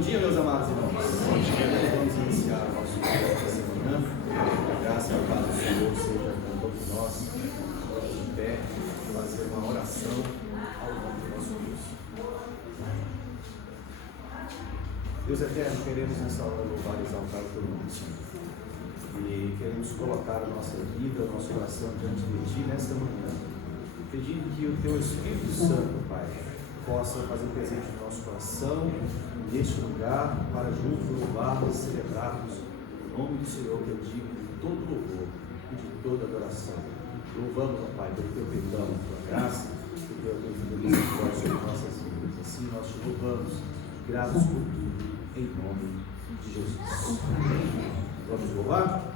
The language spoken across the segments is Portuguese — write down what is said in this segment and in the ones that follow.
dia, meus amados irmãos. Bom dia. Vamos iniciar o nosso culto esta semana. A graça e a paz do Senhor seja com todos nós. Vamos de pé, fazer uma oração ao nome do nosso Deus. Deus eterno, queremos nessa hora louvar e exaltar o teu nome, Senhor. E queremos colocar a nossa vida, o nosso coração diante de Ti nesta manhã, pedindo que o Teu Espírito Santo, Pai, possa fazer presente no nosso coração, neste lugar, para juntos louvarmos e celebrarmos o nome do Senhor, que é digno de todo louvor e de toda adoração. Louvamos, ó Pai, pelo Teu perdão, pela Tua graça, pelo Teu misericórdia sobre nossas vidas. Assim nós te louvamos, gratos por tudo, em nome de Jesus. Vamos louvar?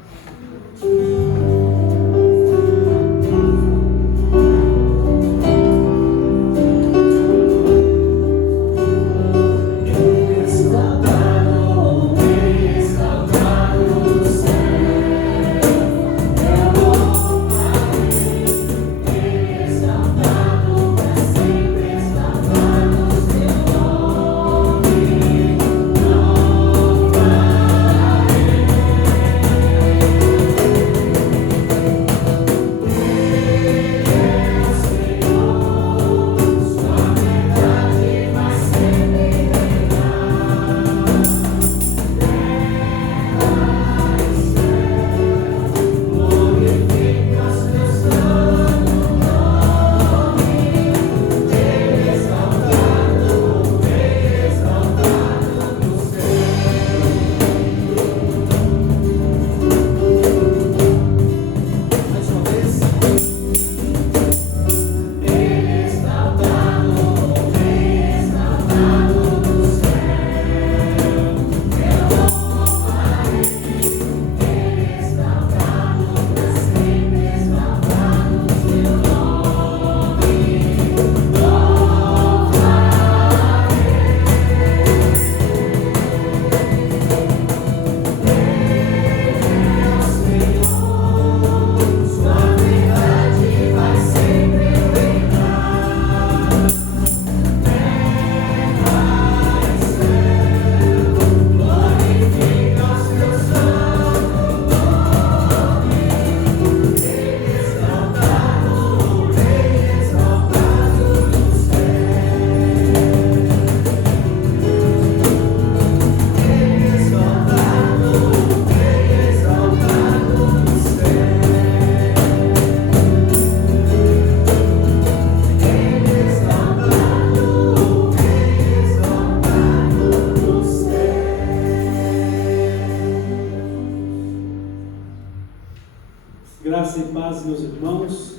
Graça e paz, meus irmãos,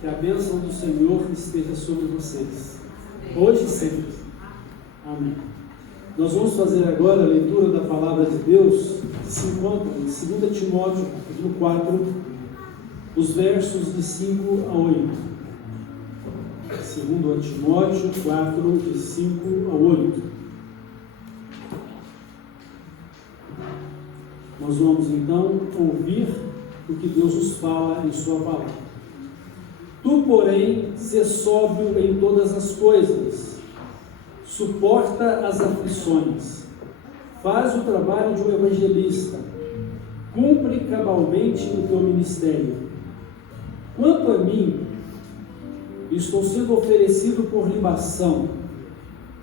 que a bênção do Senhor esteja sobre vocês, hoje e sempre. Amém. Nós vamos fazer agora a leitura da palavra de Deus, que se encontra em 2 Timóteo, capítulo 4, os versos de 5 a 8. 2 Timóteo 4, de 5 a 8. Nós vamos então ouvir o que Deus nos fala em sua palavra. Tu, porém, sê sóbrio em todas as coisas, suporta as aflições, faz o trabalho de um evangelista, cumpre cabalmente o teu ministério. Quanto a mim, estou sendo oferecido por libação,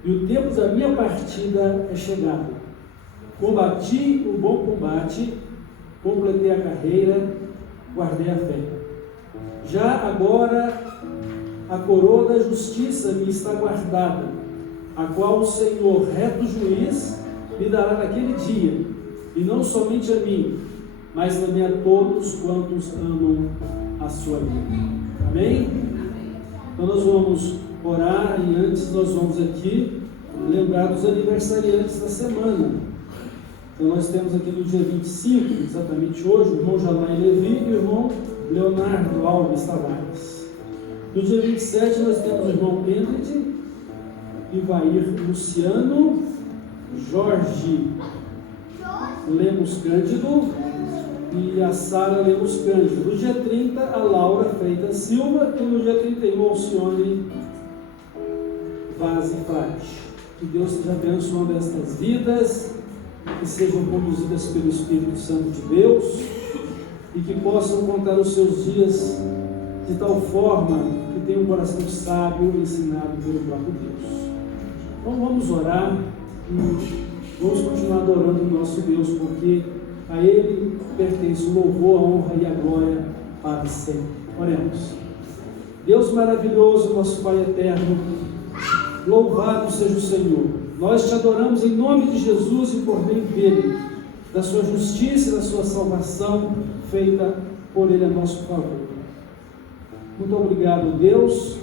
e o tempo da minha partida é chegado. Combati o bom combate, completei a carreira, guardei a fé. Já agora a coroa da justiça me está guardada, a qual o Senhor, reto juiz, me dará naquele dia, e não somente a mim, mas também a todos quantos amam a sua vida. Amém? Então nós vamos orar e antes nós vamos aqui lembrar dos aniversariantes da semana. Então nós temos aqui no dia 25, exatamente hoje, o irmão Janai Levi e o irmão Leonardo Alves Tavares. No dia 27 nós temos o irmão Pendred, Ivair Luciano, Jorge Lemos Cândido e a Sara Lemos Cândido. No dia 30, a Laura Freitas Silva e no dia 31, Alcione Vaz Frade. Que Deus esteja abençoando estas vidas, que sejam conduzidas pelo Espírito Santo de Deus e que possam contar os seus dias de tal forma que tenham um coração sábio ensinado pelo próprio Deus. Então vamos orar e vamos continuar adorando o nosso Deus, porque a Ele pertence o louvor, a honra e a glória para sempre. Oremos. Deus maravilhoso, nosso Pai eterno, louvado seja o Senhor. Nós te adoramos em nome de Jesus e por meio dele, da sua justiça e da sua salvação feita por ele a nosso favor. Muito obrigado, Deus,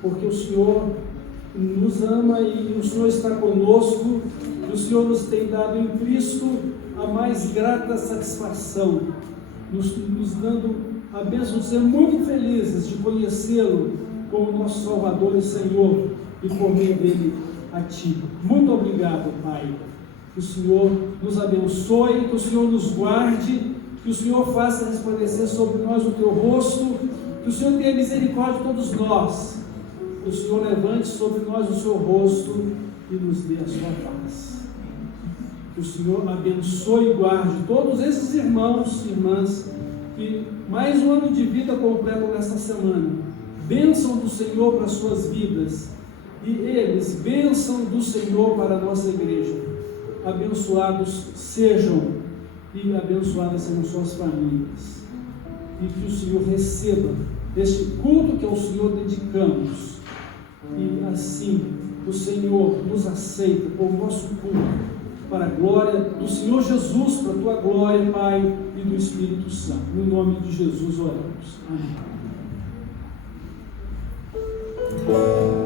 porque o Senhor nos ama e o Senhor está conosco, e o Senhor nos tem dado em Cristo a mais grata satisfação, nos dando a bênção de ser muito felizes de conhecê-lo como nosso Salvador e Senhor, e por meio dele a Ti. Muito obrigado, Pai. Que o Senhor nos abençoe, que o Senhor nos guarde, que o Senhor faça resplandecer sobre nós o Teu rosto, que o Senhor tenha misericórdia de todos nós, que o Senhor levante sobre nós o Seu rosto e nos dê a Sua paz. Que o Senhor abençoe e guarde todos esses irmãos e irmãs que mais um ano de vida completam nesta semana. Bênção do Senhor para as suas vidas e eles, bênção do Senhor para a nossa igreja. Abençoados sejam e abençoadas sejam suas famílias. E que o Senhor receba este culto que ao Senhor dedicamos. E assim o Senhor nos aceita como nosso culto, para a glória do Senhor Jesus, para a tua glória, Pai, e do Espírito Santo. No nome de Jesus oramos. Amém. Fé.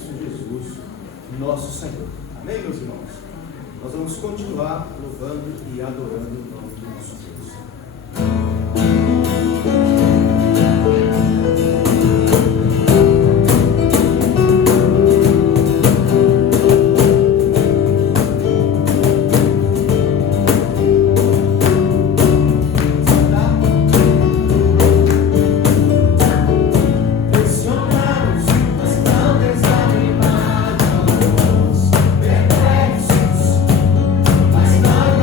Cristo Jesus, nosso Senhor. Amém, meus irmãos? Nós vamos continuar louvando e adorando o nome do nosso Deus. Mas não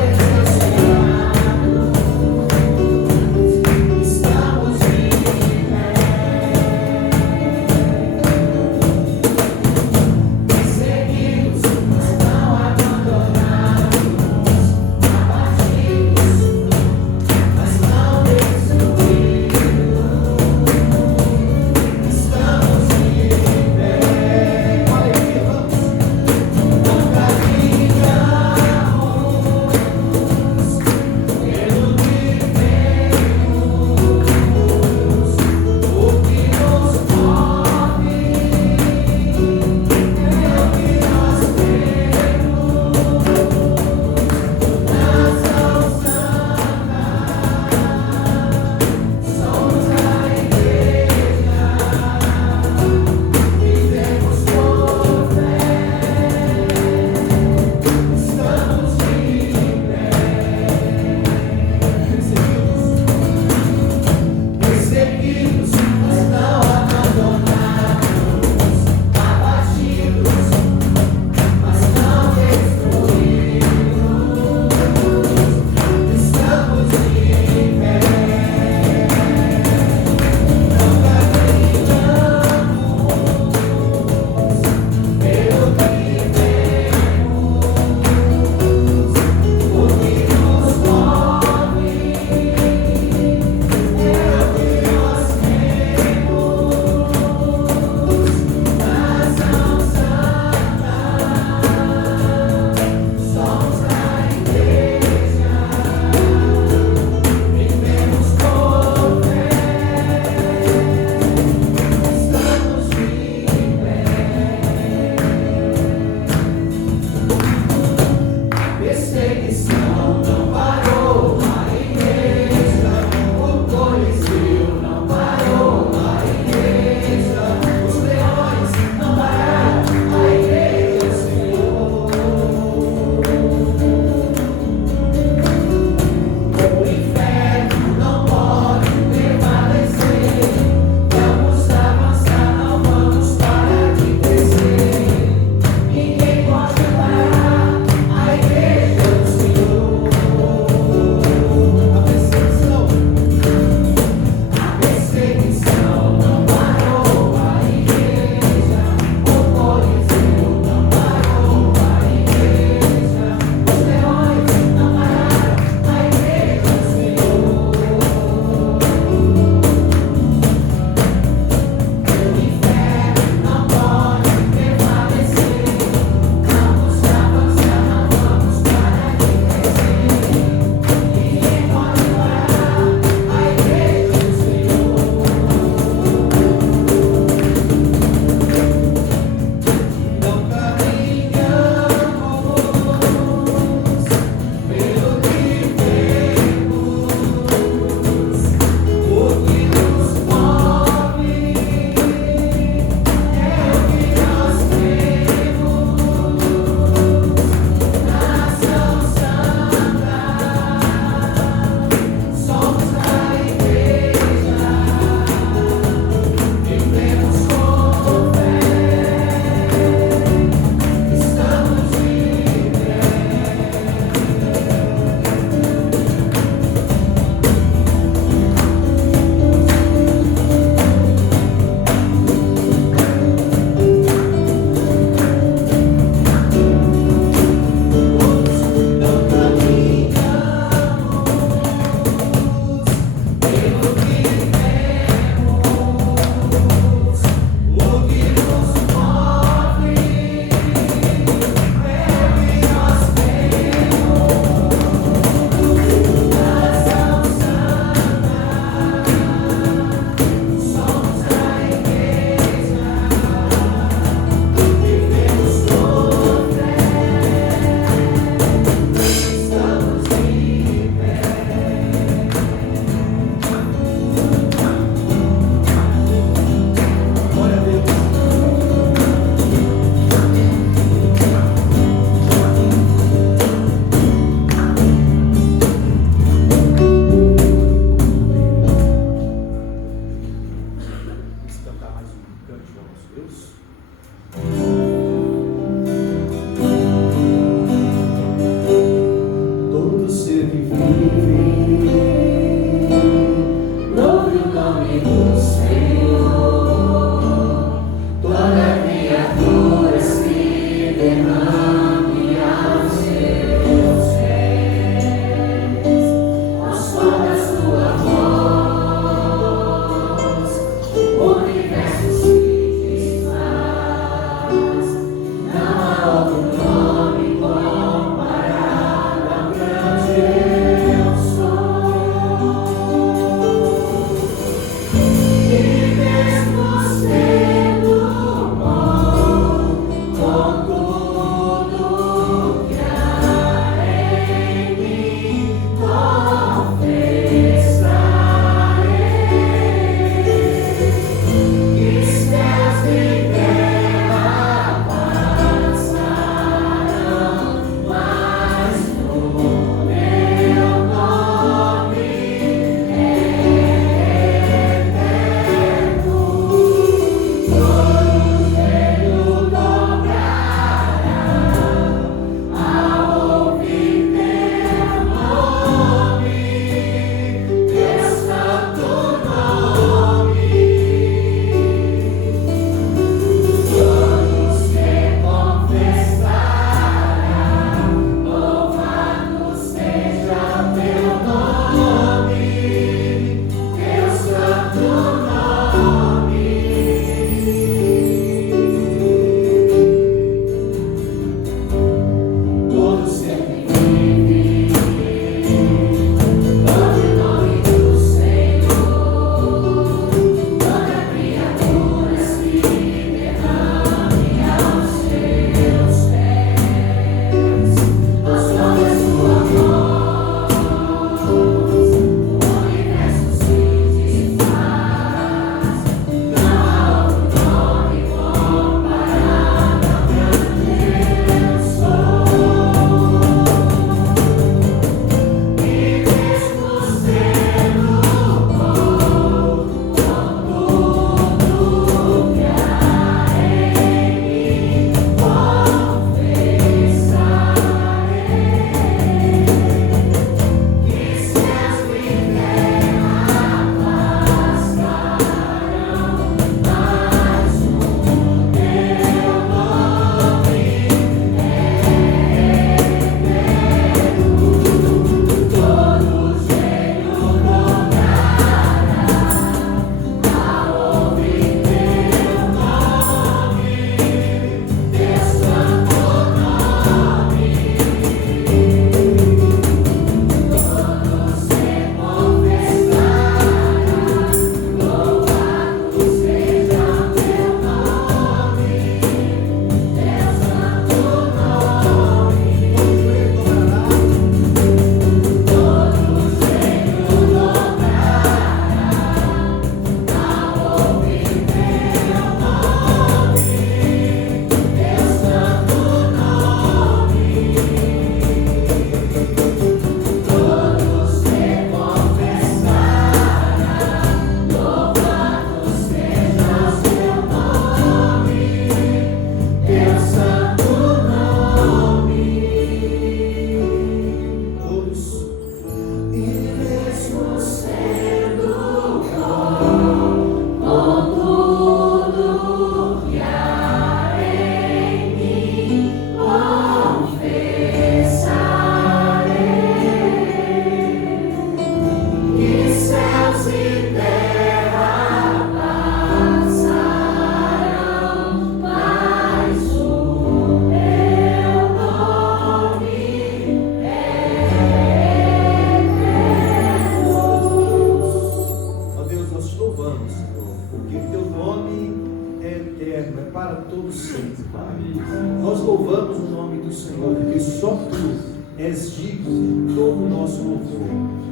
Nós louvamos o nome do Senhor, porque só Tu és digno de todo o nosso louvor,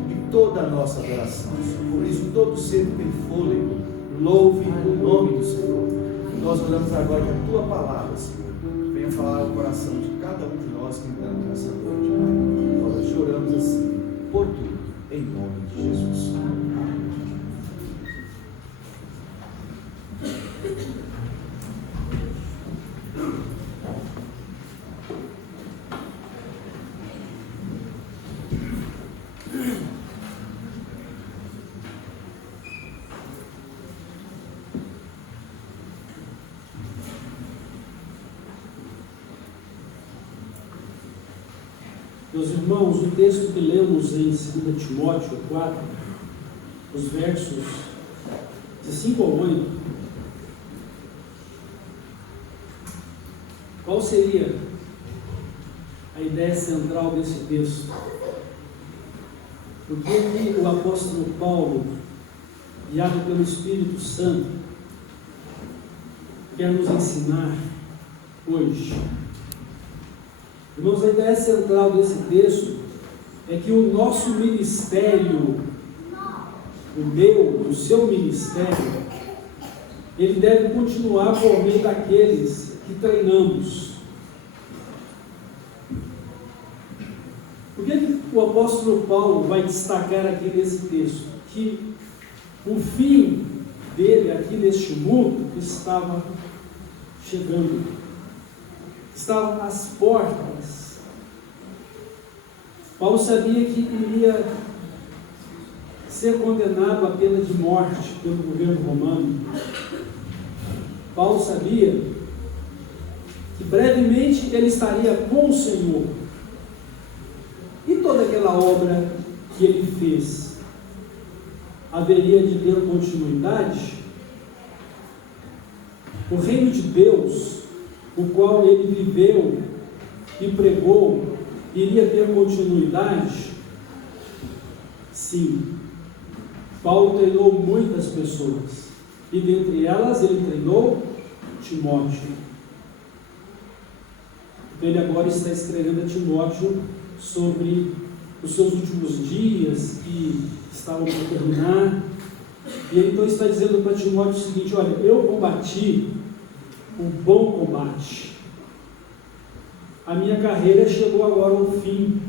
de toda a nossa adoração. Por isso, todo ser que tem fôlego, louve o nome do Senhor. Nós oramos agora que a Tua palavra, Senhor, venha falar ao coração de cada um de nós que entramos nessa noite, Pai. Nós te oramos assim, por tudo, em nome de Jesus. Meus irmãos, o texto que lemos em 2 Timóteo 4, os versos de 5 a 8, qual seria a ideia central desse texto? O que o apóstolo Paulo, guiado pelo Espírito Santo, quer nos ensinar hoje? Irmãos, a ideia central desse texto é que o nosso ministério, o seu ministério, ele deve continuar por meio daqueles que treinamos. Por que o apóstolo Paulo vai destacar aqui nesse texto? Que o fim dele aqui neste mundo estava chegando. Estava às portas. Paulo sabia que iria ser condenado à pena de morte pelo governo romano. Paulo sabia que brevemente ele estaria com o Senhor. E toda aquela obra que ele fez haveria de ter continuidade? O reino de Deus, o qual ele viveu e pregou, iria ter continuidade? Sim. Paulo treinou muitas pessoas, e dentre elas ele treinou Timóteo. Ele agora está escrevendo a Timóteo sobre os seus últimos dias que estavam por terminar, e ele então está dizendo para Timóteo o seguinte: olha, eu combati um bom combate. A minha carreira chegou agora ao fim,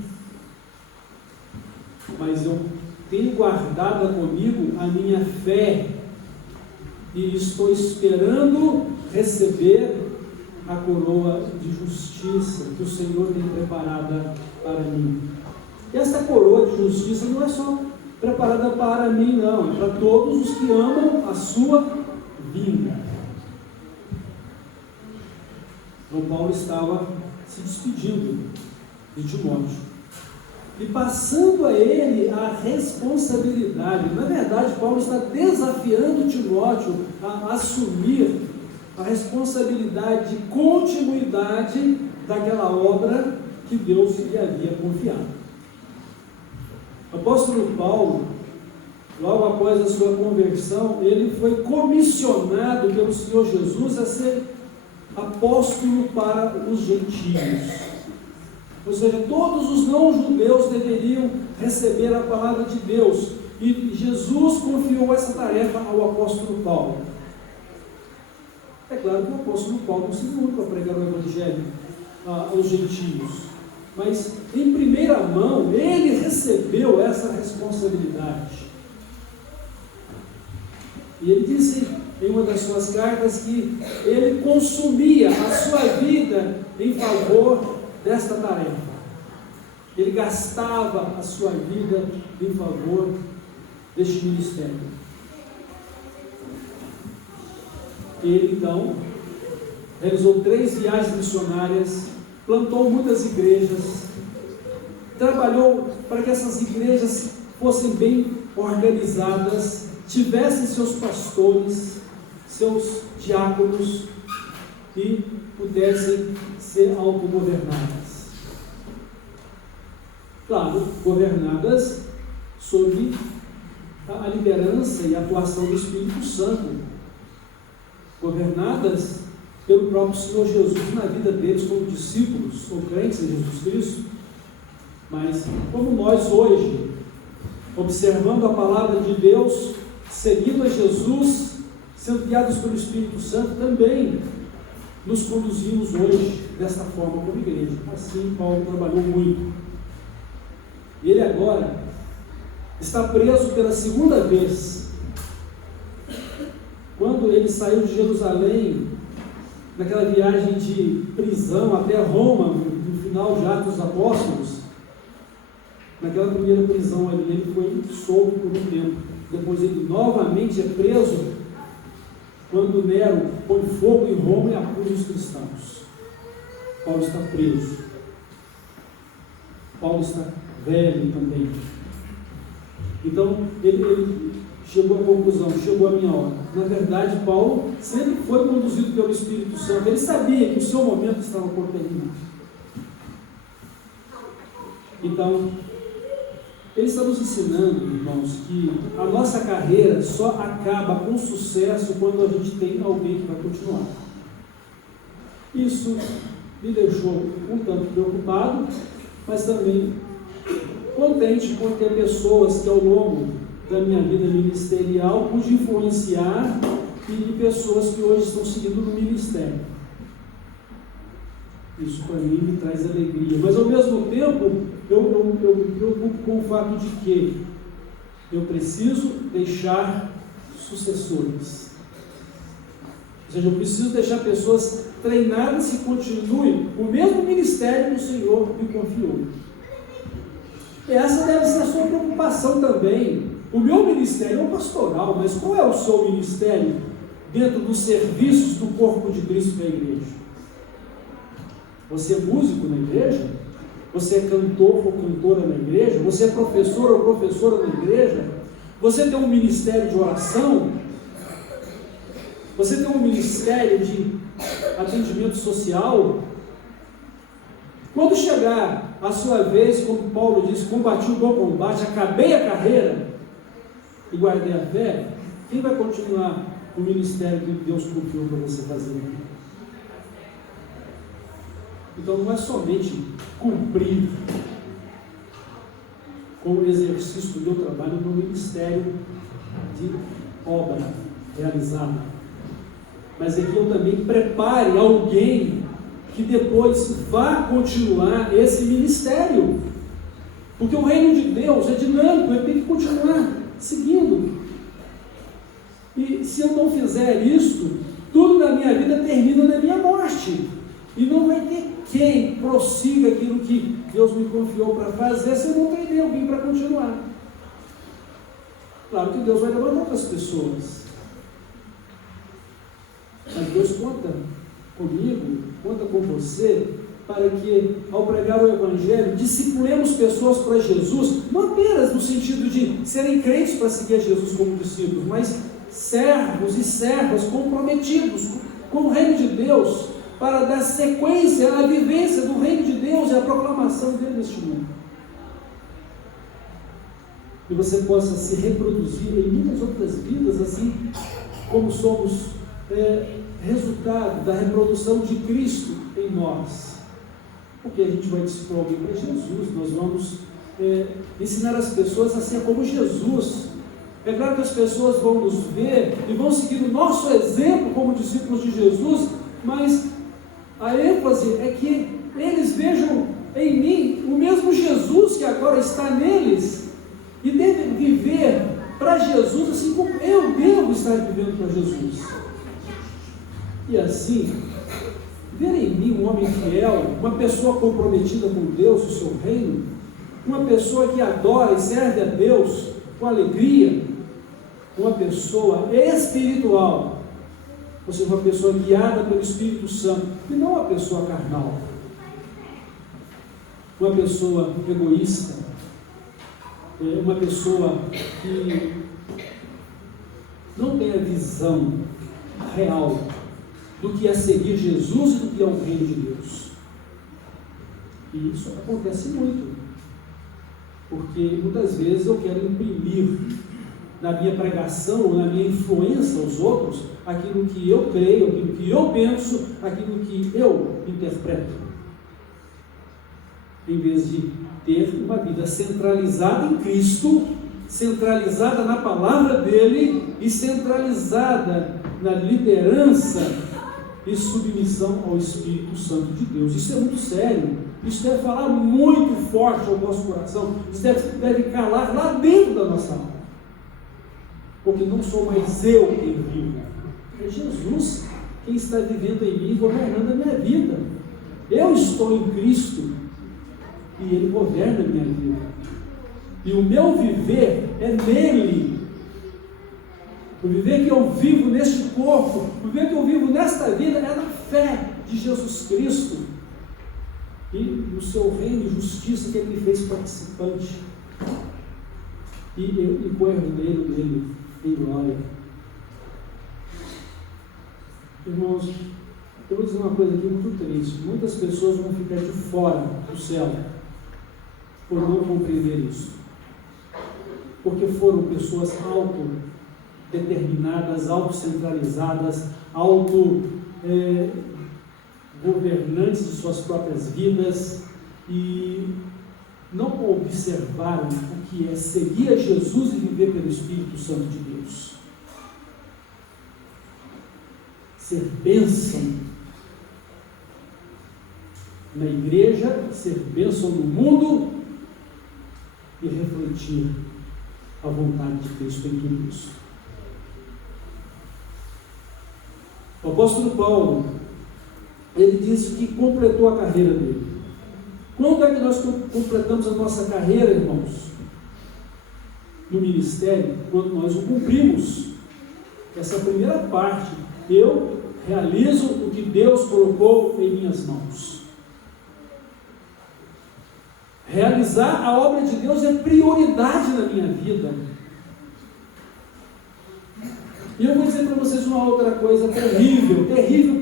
mas eu tenho guardada comigo a minha fé e estou esperando receber a coroa de justiça que o Senhor tem preparada para mim. E essa coroa de justiça não é só preparada para mim, não, é para todos os que amam a sua vinda. Então Paulo estava se despedindo de Timóteo e passando a ele a responsabilidade. Na verdade, Paulo está desafiando Timóteo a assumir a responsabilidade de continuidade daquela obra que Deus lhe havia confiado. O apóstolo Paulo, logo após a sua conversão, ele foi comissionado pelo Senhor Jesus a ser apóstolo para os gentios. Ou seja, todos os não-judeus deveriam receber a palavra de Deus, e Jesus confiou essa tarefa ao apóstolo Paulo. É claro que o apóstolo Paulo não se viu para pregar o evangelho aos gentios, mas em primeira mão ele recebeu essa responsabilidade. E ele disse em uma das suas cartas que ele consumia a sua vida em favor desta tarefa. Ele gastava a sua vida em favor deste ministério. Ele então realizou 3 viagens missionárias, plantou muitas igrejas, trabalhou para que essas igrejas fossem bem organizadas, tivessem seus pastores, seus diáconos e pudessem ser autogovernadas. Claro, governadas sob a liderança e a atuação do Espírito Santo, governadas pelo próprio Senhor Jesus na vida deles como discípulos ou crentes em Jesus Cristo, mas como nós hoje, observando a palavra de Deus, seguindo a Jesus, sendo guiados pelo Espírito Santo, também nos conduzimos hoje desta forma como igreja. Assim Paulo trabalhou muito. E ele agora está preso pela segunda vez. Quando ele saiu de Jerusalém, naquela viagem de prisão até Roma, no final de Atos dos Apóstolos, naquela primeira prisão ali, ele foi solto por um tempo. Depois ele novamente é preso quando Nero põe fogo em Roma e acusa os cristãos. Paulo está preso. Paulo está velho também. Então ele chegou à conclusão, chegou a minha hora. Na verdade, Paulo sempre foi conduzido pelo Espírito Santo. Ele sabia que o seu momento estava por terminar. Então, ele está nos ensinando, irmãos, que a nossa carreira só acaba com sucesso quando a gente tem alguém que vai continuar. Isso me deixou um tanto preocupado, mas também contente por ter pessoas que ao longo da minha vida ministerial pude influenciar e pessoas que hoje estão seguindo no ministério. Isso para mim me traz alegria, mas ao mesmo tempo eu me preocupo com o fato de que eu preciso deixar sucessores. Ou seja, eu preciso deixar pessoas treinadas que continuem o mesmo ministério que o Senhor me confiou. E essa deve ser a sua preocupação também. O meu ministério é um pastoral, mas qual é o seu ministério dentro dos serviços do corpo de Cristo na igreja? Você é músico na igreja? Você é cantor ou cantora na igreja? Você é professor ou professora na igreja? Você tem um ministério de oração? Você tem um ministério de atendimento social? Quando chegar a sua vez, como Paulo disse, combati o bom combate, acabei a carreira e guardei a fé, quem vai continuar o ministério que Deus confiou para você fazer? Então não é somente cumprir com o exercício do meu trabalho no ministério de obra realizada, mas é que eu também prepare alguém que depois vá continuar esse ministério, porque o reino de Deus é dinâmico, ele tem que continuar seguindo. E se eu não fizer isso, tudo na minha vida termina na minha morte, e não vai ter quem prossiga aquilo que Deus me confiou para fazer se eu não treiner alguém para continuar. Claro que Deus vai levantar outras pessoas, mas Deus conta comigo, conta com você, para que ao pregar o Evangelho, discipulemos pessoas para Jesus, não apenas no sentido de serem crentes para seguir a Jesus como discípulos, mas servos e servas comprometidos com o reino de Deus, para dar sequência à vivência do reino de Deus e à proclamação dele neste mundo. E você possa se reproduzir em muitas outras vidas, assim como somos resultado da reprodução de Cristo em nós. Porque a gente vai discipular alguém para Jesus, nós vamos ensinar as pessoas a ser como Jesus. É claro que as pessoas vão nos ver e vão seguir o nosso exemplo como discípulos de Jesus, mas a ênfase é que eles vejam em mim o mesmo Jesus que agora está neles e devem viver para Jesus assim como eu devo estar vivendo para Jesus. E assim, ver em mim um homem fiel, uma pessoa comprometida com Deus e o seu reino, uma pessoa que adora e serve a Deus com alegria, uma pessoa espiritual, ou seja, uma pessoa guiada pelo Espírito Santo, e não uma pessoa carnal, uma pessoa egoísta, uma pessoa que não tem a visão real do que é seguir Jesus e do que é o reino de Deus. E isso acontece muito, porque muitas vezes eu quero imprimir na minha pregação, na minha influência aos outros, aquilo que eu creio, aquilo que eu penso, aquilo que eu interpreto. Em vez de ter uma vida centralizada em Cristo, centralizada na palavra dele e centralizada na liderança e submissão ao Espírito Santo de Deus. Isso é muito sério. Isso deve falar muito forte ao nosso coração. Isso deve calar lá dentro da nossa alma. Porque não sou mais eu quem vivo. É Jesus quem está vivendo em mim e governando a minha vida. Eu estou em Cristo e Ele governa a minha vida. E o meu viver é nele. O viver que eu vivo neste corpo, o viver que eu vivo nesta vida é na fé de Jesus Cristo e no seu reino e justiça que Ele me fez participante. E eu co-herdeiro dele em glória. Irmãos, eu vou dizer uma coisa aqui muito triste. Muitas pessoas vão ficar de fora do céu por não compreender isso. Porque foram pessoas autodeterminadas, autocentralizadas, governantes de suas próprias vidas e não observaram o que é seguir a Jesus e viver pelo Espírito Santo de Deus. Ser bênção na igreja, ser bênção no mundo e refletir a vontade de Cristo em tudo isso. O apóstolo Paulo, ele disse que completou a carreira dele. Quando é que nós completamos a nossa carreira, irmãos? No ministério, quando nós o cumprimos. Essa primeira parte, eu realizo o que Deus colocou em minhas mãos. Realizar a obra de Deus é prioridade na minha vida. E eu vou dizer para vocês uma outra coisa terrível,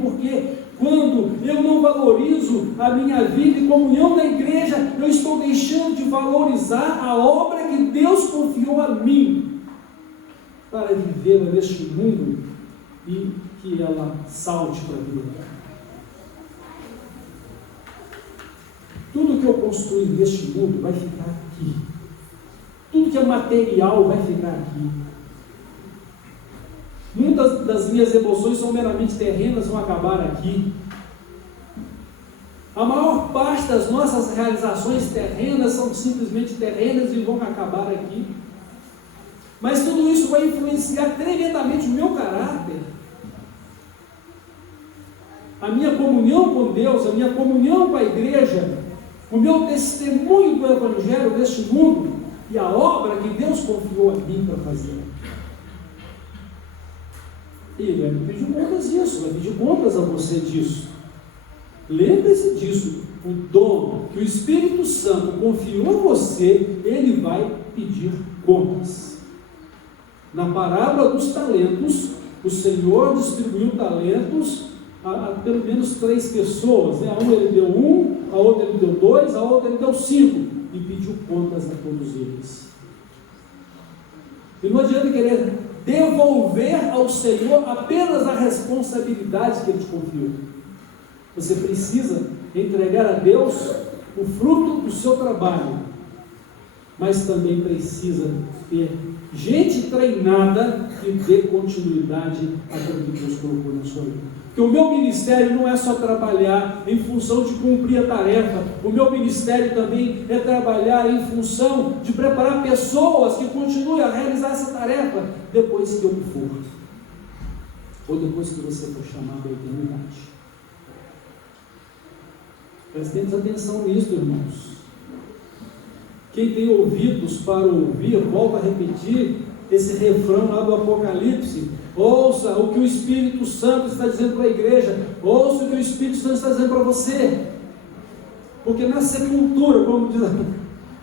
porque quando eu não valorizo a minha vida e comunhão na igreja, eu estou deixando de valorizar a obra que Deus confiou a mim para vivê-la neste mundo e que ela salte para a vida dela. Tudo que eu construir neste mundo vai ficar aqui. Tudo que é material vai ficar aqui. Muitas das minhas emoções são meramente terrenas, vão acabar aqui. A maior parte das nossas realizações terrenas são simplesmente terrenas e vão acabar aqui. Mas tudo isso vai influenciar tremendamente o meu caráter, a minha comunhão com Deus, a minha comunhão com a igreja, o meu testemunho do Evangelho neste mundo e a obra que Deus confiou a mim para fazer. E Ele vai me pedir contas disso, vai pedir contas a você disso. Lembre-se disso, o dom que o Espírito Santo confiou a você, Ele vai pedir contas. Na parábola dos talentos, o Senhor distribuiu talentos a pelo menos 3 pessoas, né? A uma Ele deu 1, a outra Ele deu 2, a outra Ele deu 5, e pediu contas a todos eles. E não adianta querer devolver ao Senhor apenas a responsabilidade que Ele te confiou. Você precisa entregar a Deus o fruto do seu trabalho, mas também precisa ter gente treinada que dê continuidade àquilo que Deus colocou na sua vida. Porque o meu ministério não é só trabalhar em função de cumprir a tarefa, o meu ministério também é trabalhar em função de preparar pessoas que continuem a realizar essa tarefa depois que eu for, ou depois que você for chamado à eternidade. Prestemos atenção nisso, irmãos. Quem tem ouvidos para ouvir, volta a repetir esse refrão lá do Apocalipse. Ouça o que o Espírito Santo está dizendo para a igreja, ouça o que o Espírito Santo está dizendo para você, porque na sepultura, como diz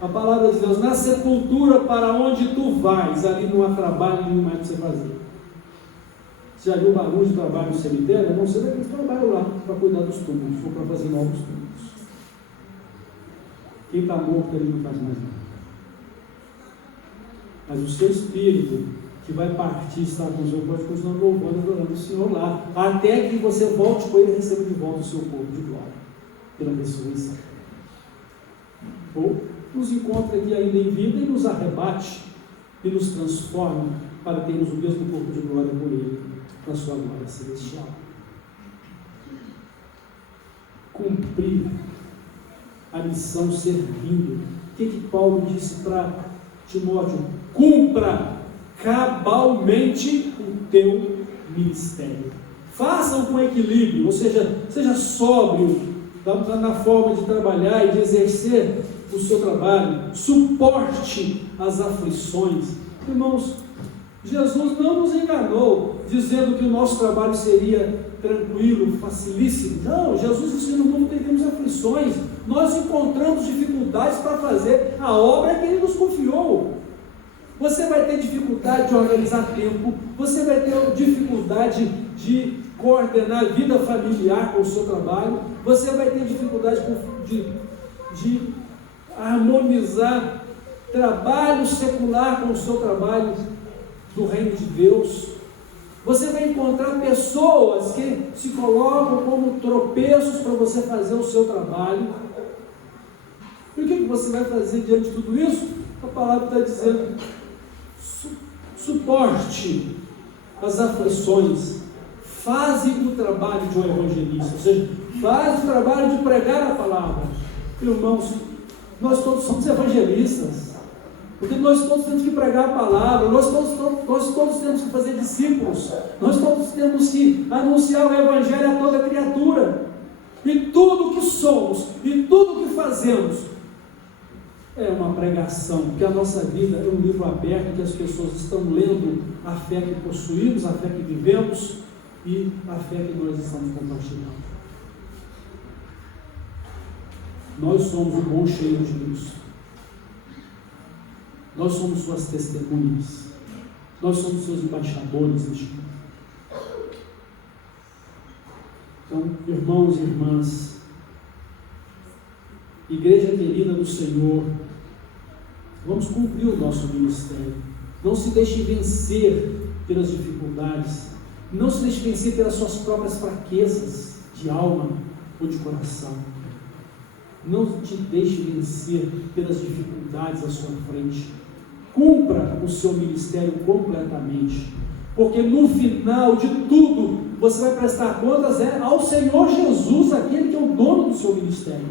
a palavra de Deus, na sepultura para onde tu vais, ali não há trabalho nenhum mais para você fazer. Você já viu barulho de trabalho no cemitério? A não ser daqueles que trabalham lá para cuidar dos túmulos, ou para fazer novos túmulos. Quem está morto ali não faz mais nada. Mas o seu espírito que vai partir, está com o Senhor, pode continuar louvando, adorando o Senhor lá, até que você volte com Ele e receba de volta o seu corpo de glória, pela ressurreição. Ou nos encontra aqui ainda em vida e nos arrebate e nos transforma para termos o mesmo corpo de glória com Ele, na sua glória celestial. Cumprir a missão servindo. O que Paulo disse para Timóteo? Cumpra cabalmente o teu ministério. Façam com equilíbrio, ou seja, seja sóbrio na forma de trabalhar e de exercer o seu trabalho. Suporte as aflições. Irmãos, Jesus não nos enganou dizendo que o nosso trabalho seria tranquilo, facilíssimo. Não, Jesus disse que no mundo teríamos aflições. Nós encontramos dificuldades para fazer a obra que Ele nos confiou. Você vai ter dificuldade de organizar tempo, você vai ter dificuldade de coordenar a vida familiar com o seu trabalho, você vai ter dificuldade de harmonizar trabalho secular com o seu trabalho do reino de Deus. Você vai encontrar pessoas que se colocam como tropeços para você fazer o seu trabalho. E o que você vai fazer diante de tudo isso? A palavra está dizendo: suporte as aflições, faze o trabalho de um evangelista, ou seja, faz o trabalho de pregar a palavra. Irmãos, nós todos somos evangelistas, porque nós todos temos que pregar a palavra, nós todos temos que fazer discípulos, nós todos temos que anunciar o evangelho a toda criatura, e tudo que somos, e tudo que fazemos, é uma pregação, porque a nossa vida é um livro aberto que as pessoas estão lendo a fé que possuímos, a fé que vivemos e a fé que nós estamos compartilhando. Nós somos o bom cheiro de Cristo. Nós somos suas testemunhas. Nós somos seus embaixadores neste mundo. Então, irmãos e irmãs, igreja querida do Senhor, vamos cumprir o nosso ministério. Não se deixe vencer pelas dificuldades, não se deixe vencer pelas suas próprias fraquezas de alma ou de coração. Não te deixe vencer pelas dificuldades à sua frente. Cumpra o seu ministério completamente, porque no final de tudo você vai prestar contas ao Senhor Jesus, aquele que é o dono do seu ministério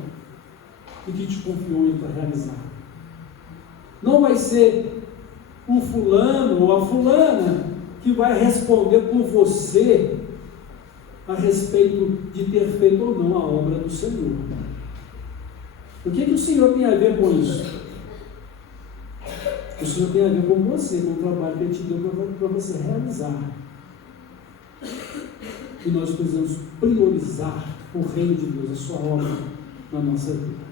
e que te confiou ele para realizar. Não vai ser o fulano ou a fulana que vai responder por você a respeito de ter feito ou não a obra do Senhor. O que o Senhor tem a ver com isso? O Senhor tem a ver com você, com o trabalho que Ele te deu para você realizar. E nós precisamos priorizar o reino de Deus, a sua obra na nossa vida.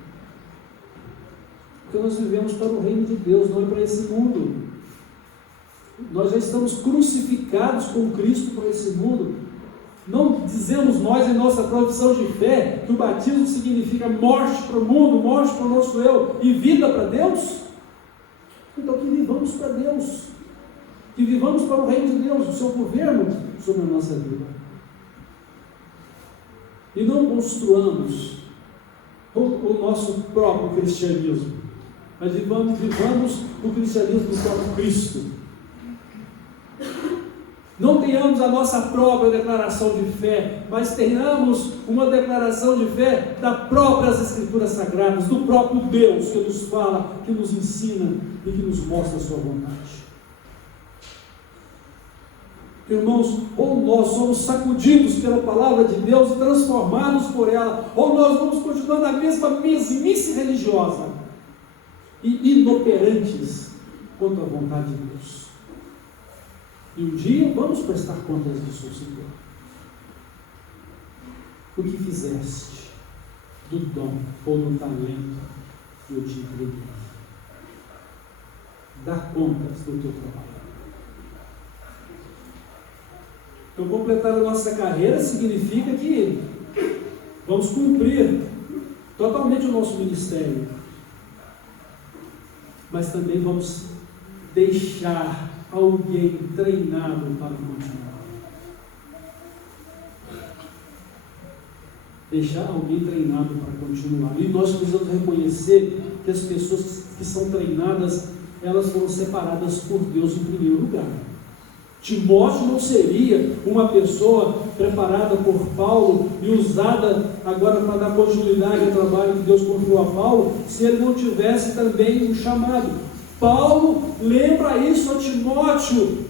Porque nós vivemos para o reino de Deus, não é para esse mundo. Nós já estamos crucificados com Cristo para esse mundo. Não dizemos nós em nossa profissão de fé que o batismo significa morte para o mundo, morte para o nosso eu e vida para Deus? Então que vivamos para Deus, que vivamos para o reino de Deus, o seu governo sobre a nossa vida. E não construamos o nosso próprio cristianismo, mas vivamos o cristianismo do próprio Cristo. Não tenhamos a nossa própria declaração de fé, mas tenhamos uma declaração de fé das próprias Escrituras Sagradas, do próprio Deus que nos fala, que nos ensina e que nos mostra a sua vontade. Irmãos, ou nós somos sacudidos pela palavra de Deus e transformados por ela, ou nós vamos continuar na mesma mesmice religiosa e inoperantes quanto à vontade de Deus. E um dia vamos prestar contas disso ao Senhor. O que fizeste do dom ou do talento que eu te entreguei? Dá contas do teu trabalho. Então, completar a nossa carreira significa que vamos cumprir totalmente o nosso ministério, mas também vamos deixar alguém treinado para continuar. Deixar alguém treinado para continuar. E nós precisamos reconhecer que as pessoas que são treinadas, elas foram separadas por Deus em primeiro lugar. Timóteo não seria uma pessoa preparada por Paulo e usada agora para dar continuidade ao trabalho que Deus confiou a Paulo, se ele não tivesse também um chamado. Paulo lembra isso a Timóteo.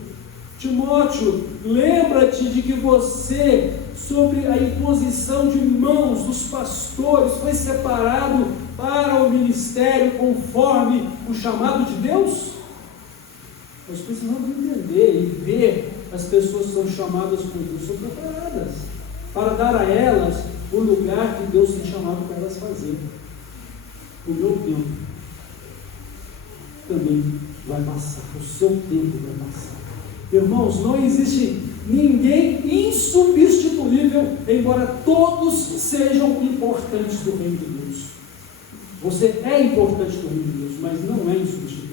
Timóteo, lembra-te de que você, sobre a imposição de mãos dos pastores, foi separado para o ministério conforme o chamado de Deus? Nós precisamos entender e ver as pessoas que são chamadas por Deus, são preparadas para dar a elas o lugar que Deus tem chamado para elas fazer. O meu tempo também vai passar, o seu tempo vai passar. Irmãos, não existe ninguém insubstituível, embora todos sejam importantes do reino de Deus. Você é importante do reino de Deus, mas não é insubstituível.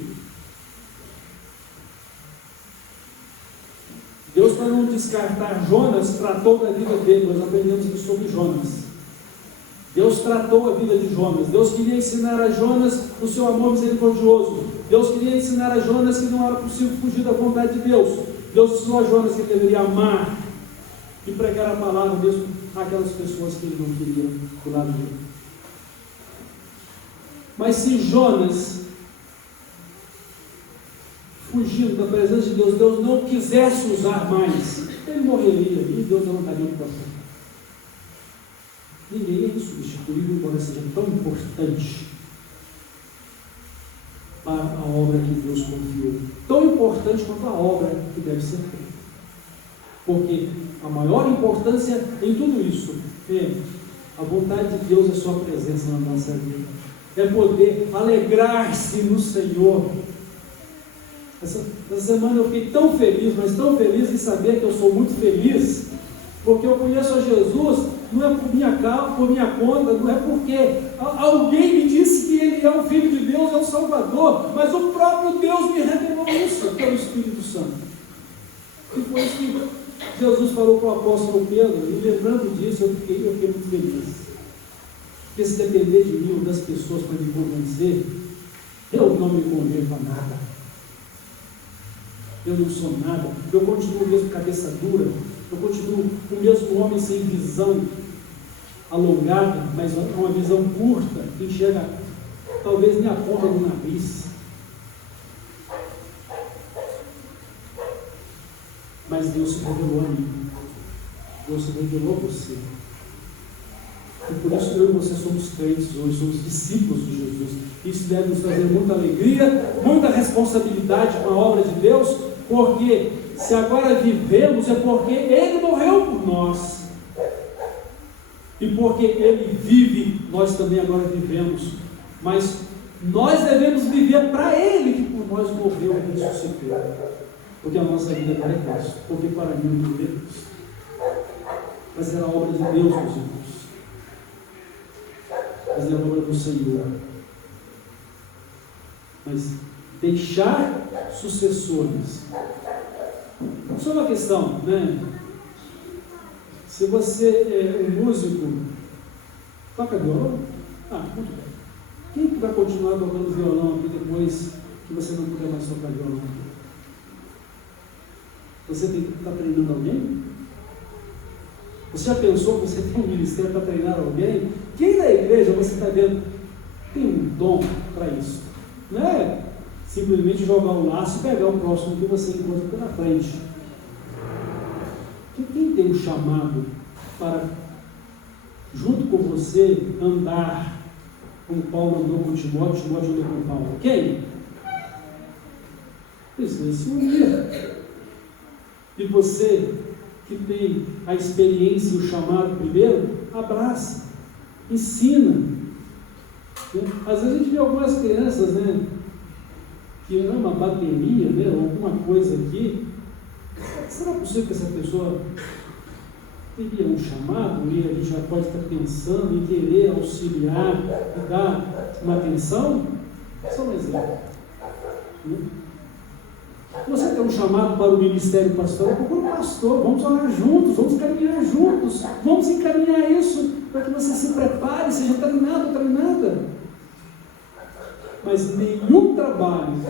Deus, para não descartar Jonas, tratou da vida dele. Nós aprendemos isso sobre Jonas. Deus tratou a vida de Jonas. Deus queria ensinar a Jonas o seu amor misericordioso. Deus queria ensinar a Jonas que não era possível fugir da vontade de Deus. Deus ensinou a Jonas que ele deveria amar e pregar a palavra mesmo àquelas pessoas que ele não queria do lado dele. Mas se Jonas, fugindo da presença de Deus, Deus não quisesse usar mais, ele morreria e Deus levantaria o próprio. Ninguém é insubstituível, embora seja tão importante para a obra que Deus confiou. Tão importante quanto a obra que deve ser feita. Porque a maior importância em tudo isso é a vontade de Deus, a sua presença na nossa vida. É poder alegrar-se no Senhor. Essa semana eu fiquei tão feliz, mas tão feliz em saber que eu sou muito feliz, porque eu conheço a Jesus, não é por minha causa, por minha conta, não é porque alguém me disse que Ele é o Filho de Deus, é o Salvador, mas o próprio Deus me revelou isso pelo Espírito Santo. E foi isso que Jesus falou para o apóstolo Pedro, e lembrando disso, eu fiquei muito feliz. Porque se depender de mim ou das pessoas para me convencer, eu não me convenço a nada. Eu não sou nada, eu continuo o mesmo cabeça dura, eu continuo o mesmo homem sem visão alongada, mas uma visão curta, que enxerga talvez nem a ponta do nariz. Mas Deus se revelou a mim, Deus se revelou a você. E por isso eu e você somos crentes hoje, somos discípulos de Jesus. Isso deve nos trazer muita alegria, muita responsabilidade com a obra de Deus, porque se agora vivemos é porque Ele morreu por nós. E porque Ele vive, nós também agora vivemos. Mas nós devemos viver para Ele, que por nós morreu e ressuscitou. Porque a nossa vida é para Cristo. Porque para mim não é Cristo. Mas era a obra de Deus, meus irmãos. Mas é a obra do Senhor. Mas deixar sucessores. Só uma questão, né? Se você é um músico, toca violão? Muito bem. Quem que vai continuar tocando violão aqui depois que você não puder mais tocar violão? Você está treinando alguém? Você já pensou que você tem um ministério para treinar alguém? Quem da igreja você está vendo tem um dom para isso? Não é simplesmente jogar o laço e pegar o próximo que você encontra pela frente. Quem tem um chamado para, junto com você, andar como Paulo andou com Timóteo, Timóteo andou com Paulo? Quem? Precisa se unir. E você que tem a experiência e o chamado primeiro, abraça, ensina. Às vezes a gente vê algumas crianças, né, que ama a bateria, né, alguma coisa aqui. Será possível que essa pessoa teria um chamado e a gente já pode estar pensando em querer auxiliar e dar uma atenção? Só um exemplo. Você tem um chamado para o ministério pastoral, procura um pastor, vamos orar juntos, vamos caminhar juntos, vamos encaminhar isso para que você se prepare, seja treinado, treinada. Mas nenhum trabalho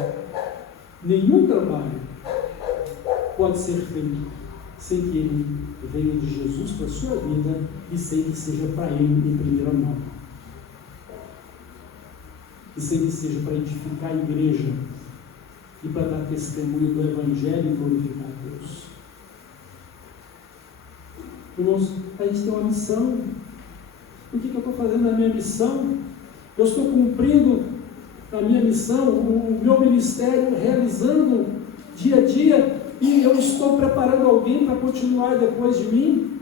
pode ser feito sem que ele venha de Jesus para a sua vida e sem que seja para ele em primeira mão. E sem que seja para edificar a igreja e para dar testemunho do Evangelho e glorificar a Deus. Irmãos, a gente tem uma missão. O que eu estou fazendo na minha missão? Eu estou cumprindo a minha missão, o meu ministério, realizando dia a dia, e eu estou preparando alguém para continuar depois de mim.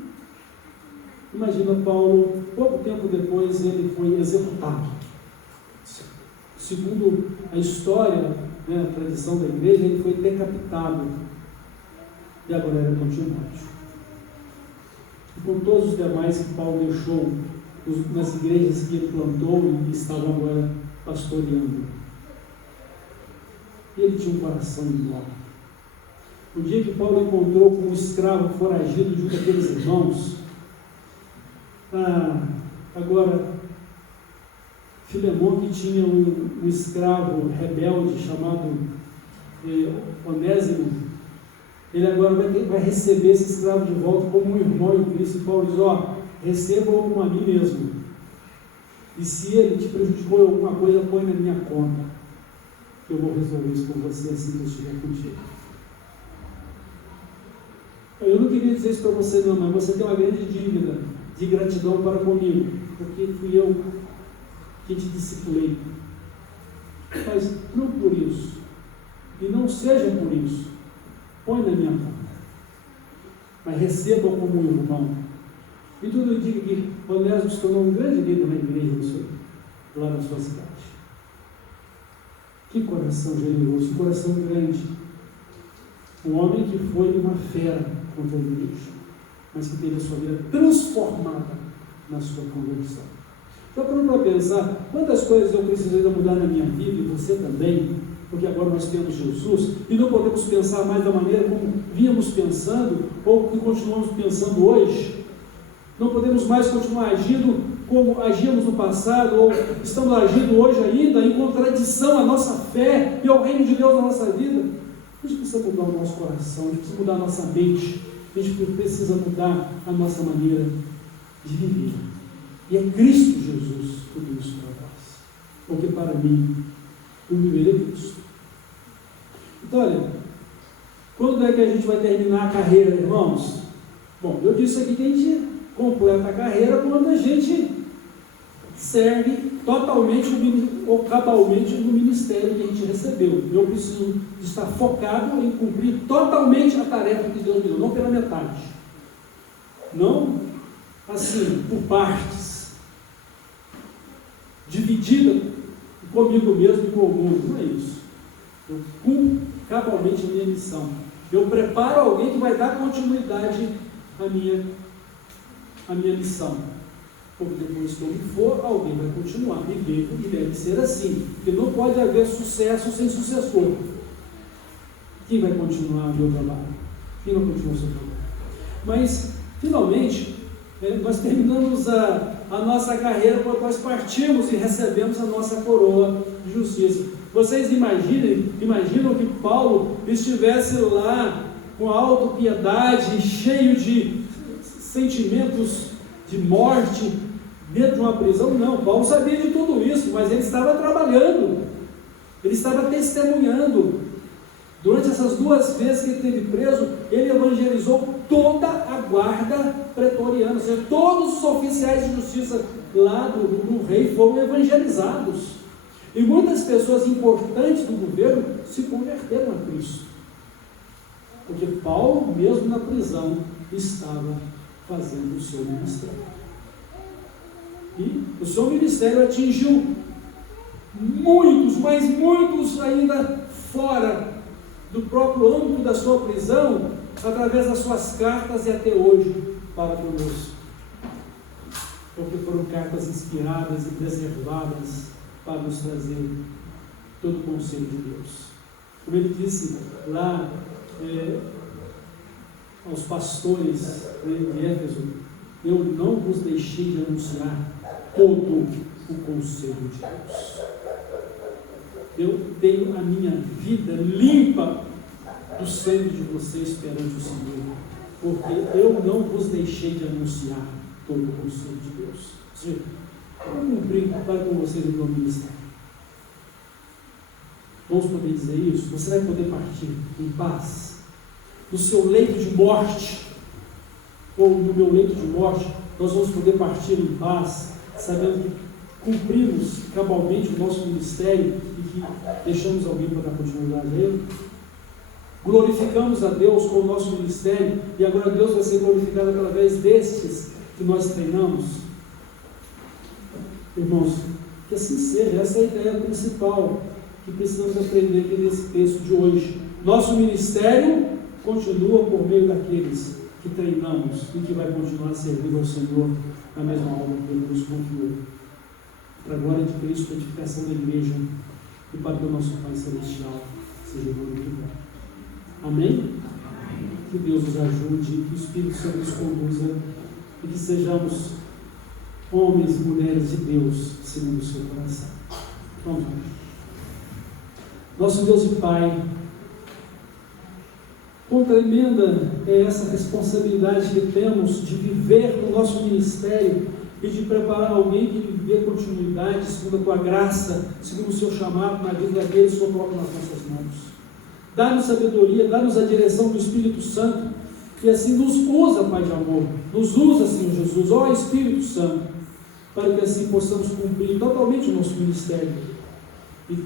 Imagina Paulo, pouco tempo depois ele foi executado. Segundo a história, a tradição da igreja, ele foi decapitado. E agora era com Timóteo. E com todos os demais que Paulo deixou nas igrejas que ele plantou e que estavam agora pastoreando. E ele tinha um coração de igual. O dia que Paulo encontrou com um escravo foragido junto àqueles irmãos, agora Filemão, que tinha um escravo rebelde chamado Onésimo, ele agora vai receber esse escravo de volta como um irmão em Cristo. E Paulo diz: receba-o como a mim mesmo. E se ele te prejudicou em alguma coisa, põe na minha conta, que eu vou resolver isso com você assim que eu estiver contigo. Eu não queria dizer isso para você não, mas você tem uma grande dívida de gratidão para comigo, porque fui eu que te discipulei. Mas não por isso, e não seja por isso, põe na minha conta, mas receba como um irmão. E tudo indica que Onésimo se tornou um grande líder na igreja lá na sua cidade. Que coração generoso, que coração grande. Um homem que foi uma fera contra a igreja, mas que teve a sua vida transformada na sua conversão. Então, parando para pensar, quantas coisas eu preciso ainda mudar na minha vida, e você também, porque agora nós temos Jesus, e não podemos pensar mais da maneira como vínhamos pensando, ou que continuamos pensando hoje. Não podemos mais continuar agindo como agíamos no passado, ou estamos agindo hoje ainda em contradição à nossa fé e ao reino de Deus na nossa vida. A gente precisa mudar o nosso coração, a gente precisa mudar a nossa mente, a gente precisa mudar a nossa maneira de viver. E é Cristo Jesus tudo isso para nós. Porque para mim, o viver é Cristo. Então, olha, quando é que a gente vai terminar a carreira, irmãos? Bom, eu disse aqui que a gente completa a carreira quando a gente serve totalmente ou cabalmente no ministério que a gente recebeu. Eu preciso estar focado em cumprir totalmente a tarefa que Deus me deu, não pela metade. Não assim, por partes, dividida comigo mesmo e com o mundo. Não é isso. Eu cumpro cabalmente a minha missão. Eu preparo alguém que vai dar continuidade à minha missão. Porque depois que eu me for, alguém vai continuar. E deve ser assim. Porque não pode haver sucesso sem sucessor. Quem vai continuar o meu trabalho? Quem não continua o seu trabalho? Mas, finalmente, nós terminamos a nossa carreira quando nós partimos e recebemos a nossa coroa de justiça. Vocês imaginam que Paulo estivesse lá com autopiedade, cheio de sentimentos de morte, dentro de uma prisão? Não, Paulo sabia de tudo isso, mas ele estava trabalhando, ele estava testemunhando. Durante essas 2 vezes que ele esteve preso, ele evangelizou toda a guarda pretoriana, ou seja, todos os oficiais de justiça lá do rei foram evangelizados. E muitas pessoas importantes do governo se converteram a Cristo. Porque Paulo, mesmo na prisão, estava fazendo o seu ministério. E o seu ministério atingiu muitos, mas muitos ainda fora do próprio âmbito da sua prisão, através das suas cartas e até hoje para conosco. Porque foram cartas inspiradas e preservadas para nos trazer todo o conselho de Deus. Como ele disse lá aos pastores de Éfeso, eu não vos deixei de anunciar todo o conselho de Deus. Eu tenho a minha vida limpa do sangue de vocês perante o Senhor, porque eu não vos deixei de anunciar todo o conselho de Deus. Ou seja, eu cumpri para com vocês o meu ministério. Vamos poder dizer isso? Você vai poder partir em paz do seu leito de morte, ou no meu leito de morte, nós vamos poder partir em paz, sabendo que cumprimos cabalmente o nosso ministério e que deixamos alguém para dar continuidade a ele. Glorificamos a Deus com o nosso ministério e agora Deus vai ser glorificado através destes que nós treinamos. Irmãos, que assim seja. Essa é a ideia principal que precisamos aprender aqui nesse texto de hoje. Nosso ministério continua por meio daqueles que treinamos e que vai continuar servindo ao Senhor na mesma obra que Ele nos confiou. Para a glória de Cristo, para a edificação da igreja e para que o nosso Pai Celestial seja glorificado. Amém? Que Deus nos ajude, que o Espírito Santo nos conduza e que sejamos homens e mulheres de Deus segundo o seu coração. Vamos lá. Nosso Deus e Pai, quão tremenda é essa responsabilidade que temos de viver no nosso ministério e de preparar alguém que viver continuidade segundo a Tua graça, segundo o Seu chamado na vida daqueles que o Senhor coloca nas nossas mãos. Dá-nos sabedoria, dá-nos a direção do Espírito Santo e assim nos usa, Pai de amor, nos usa, Senhor Jesus, ó Espírito Santo, para que assim possamos cumprir totalmente o nosso ministério e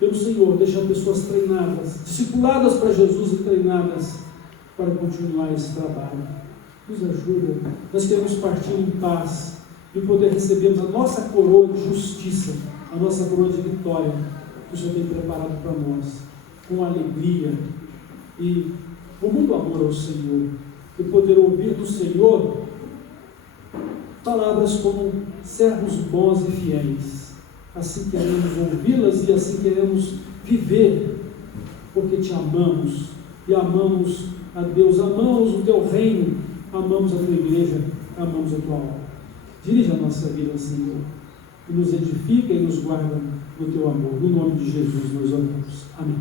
pelo Senhor, deixar pessoas treinadas, discipuladas para Jesus e treinadas para continuar esse trabalho. Nos ajuda. Nós queremos partir em paz e poder recebermos a nossa coroa de justiça, a nossa coroa de vitória que o Senhor tem preparado para nós, com alegria e com muito amor ao Senhor, e poder ouvir do Senhor palavras como servos bons e fiéis. Assim queremos ouvi-las e assim queremos viver, porque Te amamos e amamos a Deus, amamos o Teu reino, amamos a Tua igreja, amamos a Tua obra. Dirige a nossa vida, Senhor, e nos edifica e nos guarda no Teu amor. No nome de Jesus nós oramos. Amém.